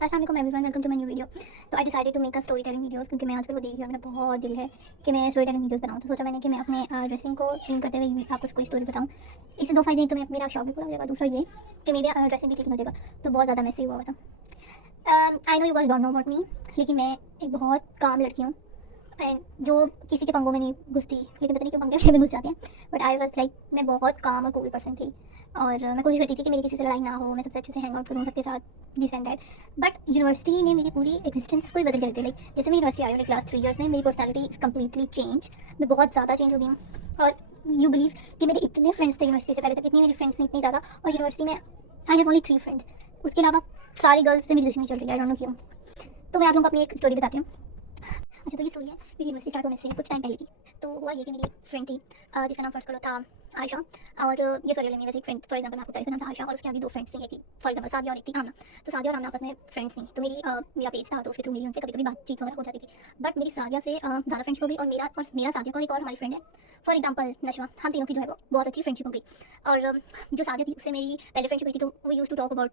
अस्सलाम वालेकुम everyone, welcome to my new video. तो I decided to make a story telling videos क्योंकि मैं आजकल वो देख रही हूँ, मेरा बहुत दिल है कि मैं स्टोरी टेलिंग वीडियोस बनाऊँ। तो सोचा मैंने कि मैं अपने ड्रेसिंग को क्लीन करते हुए आपको कोई स्टोरी बताऊँ। इससे दो फायदे हैं, तो मैं मेरा शौक भी पूरा हो जाएगा, दूसरा ये कि मेरे ड्रेसिंग भी क्लीन हो जाएगा। तो बहुत ज़्यादा मैसी हुआ था। I know you guys don't know about me, लेकिन मैं एक बहुत काम लड़की हूँ एंड जो किसी के पंगों में नहीं घुसती, लेकिन पता नहीं क्यों पंगे मेरे में घुस जाते हैं। बट आई वाज लाइक, मैं बहुत काम और कूल पर्सन थी और मैं कोशिश करती थी कि मेरी किसी से लड़ाई ना हो, मैं सबसे अच्छे से हैंग आउट करूँ सबके साथ, this and that. But university ने मेरी पूरी एग्जिस्टेंस को ही बदल के रख दिया। लाइक जैसे मैं यूनिवर्सिटी आई हूँ, लाइक लास्ट 3 ईयर्स में मेरी पर्सनैलिटी इज कम्प्लीटली चेंज। मैं बहुत ज़्यादा चेंज हो गई हूँ। और यू बिलीव कि मेरे इतने फ्रेंड्स थे यूनिवर्सिटी से पहले तक, इतनी मेरी फ्रेंड्स नहीं, इतनी ज़्यादा। और यूनिवर्सिटी में आई हैव ओनली 3 फ्रेंड्स। उसके अलावा सारी गर्ल्स से मेरी दुश्मनी चल रही है, आई डोंट नो क्यों। तो मैं आप लोगों को अपनी एक स्टोरी बताती हूँ। अच्छा, तो ये स्टोरी है मेरी यूनिवर्सिटी स्टार्ट होने से कुछ टाइम पहले की। तो हुआ ये कि मेरी फ्रेंड थी जिसका नाम फर्स्ट करो था आयशा। और ये सॉरी मेरा एक फ्रेंड, फॉर एग्जांपल मैं आपको बताई, उसका नाम था आयशा और उसके आगे 2 फ्रेंड्स थी, एक थी फॉर एग्जांपल सादिया और एक थी आमना। तो सादिया और आमना आपस में फ्रेंड्स थी। तो मेरा पेज था, तो उसके थ्रू मेरी उनसे कभी कभी बातचीत वगैरह हो जाती थी। बट मेरी सादिया से ज़्यादा फ्रेंडशिप हो गई, और मेरा सादिया का एक और हमारी फ्रेंड है फॉर एग्जाम्पल नशवा। हम तीनों की जो है वो बहुत अच्छी फ्रेंडशिप हो गई। और जो सादिया थी उससे मेरी पहले फ्रेंडशिप हुई थी, तो वो use to talk about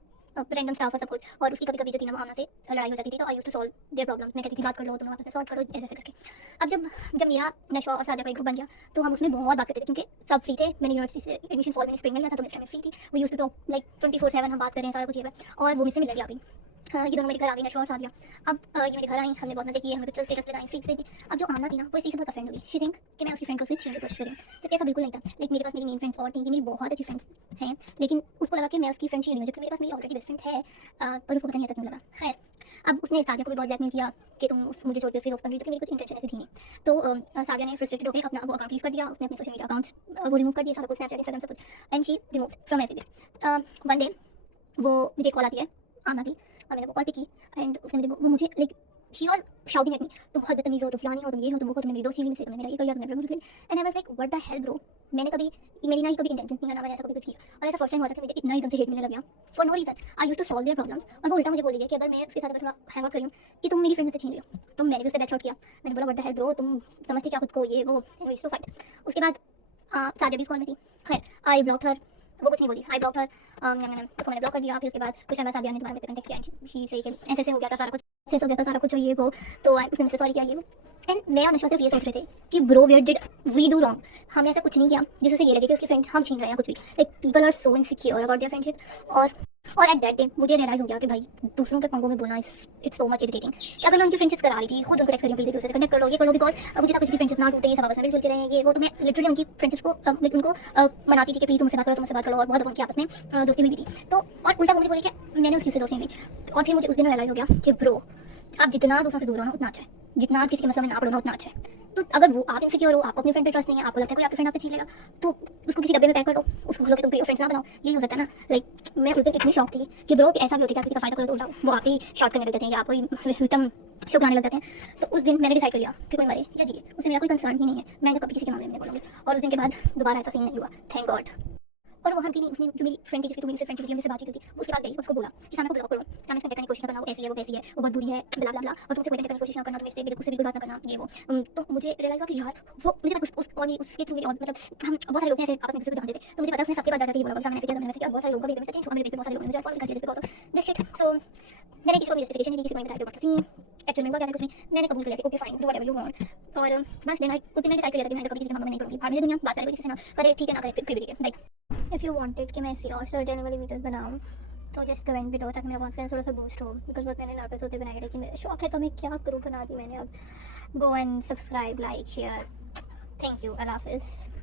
random stuff और सब कुछ। और उसकी कभी कभी जो थी ना, वो आमना से लड़ाई हो जाती थी, तो I use to solve their problems. मैं कहती थी बात कर लो, तुम आपस में सॉल्व करो, ऐसे ऐसे करके। अब जब जब मेरा नशवा और सादिया का एक ग्रुप बन गया, तो हम उसमें बहुत बात करते थे क्योंकि सब फ्री थे। मैंने यूनिवर्सिटी से एडमिशन फॉल मैंने स्प्रिंग में लिया था, तो मैं इस टाइम में फ्री थी। वो यूज टू टॉक लाइक 24/7 हम बात कर रहे हैं, सारा कुछ ये है। और वो मुझसे मिलने आ गई। ये दोनों मेरे घर आ गई, नशवा और सादिया। अब ये मेरे घर आई, हमने बहुत मजे किए, हमने पिक्चर स्टेटस लगाई, स्ट्रीक्स भेजी। अब जो आमना थी ना, वो इस चीज़ से बहुत अफेंड हुई। शी थिंक कि मैं उसकी फ्रेंड को उससे छीनने की कोशिश करी, जबकि ऐसा बिल्कुल नहीं था। लाइक मेरे पास मेरी मेन फ्रेंड्स और थी, ये मेरी बहुत अच्छी फ्रेंड्स हैं, लेकिन उसको लगा कि मैं उसकी फ्रेंड छीन रही हूँ, जबकि मेरे पास मेरी ऑलरेडी बेस्ट फ्रेंड है। पर उसको पता नहीं ऐसा क्यों लगा। खैर, अब उसने सादिया को भी बहुत ब्लैकमेल किया कि तुम मुझे छोड़ के उसके दोस्त बन रही हो, जबकि मेरी कुछ इंटेंशन ऐसी थी नहीं। तो सादिया ने फ्रस्ट्रेटेड होकर अपना वो अकाउंट लीव कर दिया, उसने अपने सोशल मीडिया अकाउंट्स वो रिमूव कर दिया, सारा कुछ, स्नैपचैट, इंस्टाग्राम, सब कुछ। And she removed from everywhere. One day वो मुझे कॉल आती है आमना की, और मैंने वो कॉल पे की। एंड उसने मुझे like she was shouting at me, तुम बहुत बदतमीज हो, तुम फलानी हो, तुम ये हो, तुम वो हो, तुमने मेरी दोस्त छीन ली मुझसे, तुमने मेरा ये कर लिया, तुमने मेरा। And I was like what the hell bro. मैंने कभी मेरी ना ही कभी इंटेंशन नहीं, ना मैंने ऐसा कभी कुछ किया। और ऐसा फर्स्ट टाइम हुआ था कि मुझे इतना एकदम से हेट मिलने लग गया for no reason. I used to solve their problems, और वो उल्टा मुझे बोल रही है कि अगर मैं उसके साथ अगर थोड़ा हैंग आउट कर रही हूँ कि तुम मेरी फ्रेंड से छीन रही हो। तो मैंने भी उस पर बैक शॉट किया। मैंने बोला व्हाट द हेल ब्रो, तुम समझती क्या खुद को, ये वो, टू फाइट। उसके बाद सादिया भी इस कॉल में थी। खैर, आई ब्लॉक हर, वो कुछ नहीं बोली, आई ब्लॉक हर। उसको मैंने ब्लॉक कर दिया। फिर उसके बाद कुछ टाइम बाद सादिया ने दोबारा मेरे कॉन्टैक्ट किया, शी से कि ऐसे ऐसे हो गया था सारा कुछ, ऐसे हो गया था सारा कुछ, और ये वो। तो उसने मुझसे सॉरी किया, ये वो। एंड मैं और नशवा सिर्फ ये सोच रहे थे कि bro where did we do wrong, हमने ऐसा कुछ नहीं किया जिससे ये लगे कि उसकी फ्रेंड हम छीन रहे हैं कुछ भी। Like people are so insecure about their friendship. और एट दैट डे मुझे रियलाइज हो गया कि भाई दूसरों के पंगों में बोलना इट्स सो मच इरिटेटिंग। कि अगर मैं उनकी फ्रेंडशिप करा रही थी, खुद उनको टेक्स्ट करी प्लीज दूसरे से कनेक्ट कर लो, ये करो, बिकॉज मुझे किसी की फ्रेंडशिप ना टूटे, सब आपस में मिलजुल के रहे, ये वो। तो मैं लिटरली उनकी फ्रेंडशिप को उनको मनाती थी कि प्लीज तुमसे बात करो, तुमसे बात करो। और बहुत उनकी आपस में दोस्ती हुई भी थी। तो और उल्टा मुझे बोली कि मैंने उसकी से दोस्ती नहीं की। और फिर मुझे उस दिन रियलाइज हो गया कि ब्रो, आप जितना दूसरों से दूर हो ना उतना अच्छा है, जितना आप किसी के मसले में ना पड़ो ना उतना अच्छा है। तो अगर वो आप इनसिक्योर हो, आपको अपनी फ्रेंड पे ट्रस्ट नहीं है, आपको लगता है कोई आपकी फ्रेंड आपसे छीन लेगा, तो उसको किसी डब्बे में पैक कर दो, उसको बोलो कि तुम फ्रेंड्स ना बनाओ। यही हो सकता है ना। लाइक मैं उस दिन इतनी शॉक थी कि ब्रो ऐसा भी होता है, किसी का फायदा करो तो उल्टा वो आप ही शॉर्ट करने लग जाते हैं या कोई विक्टिम शुक्राने लग जाते हैं। तो उस दिन मैंने डिसाइड कर लिया कि कोई मरे या जिए, उससे मेरा कोई कंसर्न ही नहीं है, मैं तो कभी किसी के मामले में नहीं बोलूँगी। और उस दिन के बाद दोबारा ऐसा सीन नहीं हुआ, थैंक गॉड। और वो हम भी नहीं, उसने जो मेरी फ्रेंड थी जिसकी तो मेरी से फ्रेंडशिप थी, हमसे बातचीत होती, उसके बाद गई उसको बोला कि सामने को ब्लॉक करो, सामने से करने की कोशिश ना करना, वो ऐसी है, वो वैसी है, वो बहुत बुरी है, ब्ला ब्ला ब्ला, और तुमसे कोई करने की कोशिश ना करना, तुम इससे बिल्कुल से बिल्कुल बात ना करना, ये वो। तो मुझे रियलाइज हुआ कि यार वो मुझे ना उस और उसके थ्रू और मतलब हम बहुत सारे लोग हैं ऐसे आपस में दूसरे को जानते थे। तो मुझे पता उसने सबके पास जाकर ये बोला, सामने ऐसे किया, मैंने ऐसे किया, बहुत सारे लोगों का भी मैंने चेंज हुआ, मेरे बहुत सारे लोगों ने मुझे अनफॉलो कर दिया बिकॉज़ ऑफ दिस शिट। सो मैंने किसी को भी जस्टिफिकेशन नहीं दी, किसी को नहीं बताया व्हाट्स सीन एक्चुअली में हुआ क्या था कुछ नहीं। मैंने कबूल कर लिया कि okay fine, do whatever you want. और बस देन आई उस दिन मैंने डिसाइड कर लिया था कि मैं कभी किसी के मामले में नहीं पड़ूंगी। भाड़ में दुनिया बात करे किसी से ना करे, ठीक है ना करे, फिर भी ठीक है। लाइक इफ़ यू वांटेड कि मैं ऐसी और स्टोरी टेलिंग वाली वीडियोस बनाऊँ, तो जस्ट कमेंट भी दो ताकि मेरा कॉन्फिडेंस थोड़ा सा बूस्ट हो, बिकॉज बहुत मैंने नर्वस होते बनाए, लेकिन मेरा शौक है तो मैं क्या करूँ, बना दी मैंने। अब go and subscribe, like, share. Thank you, अल्लाह हाफिज़।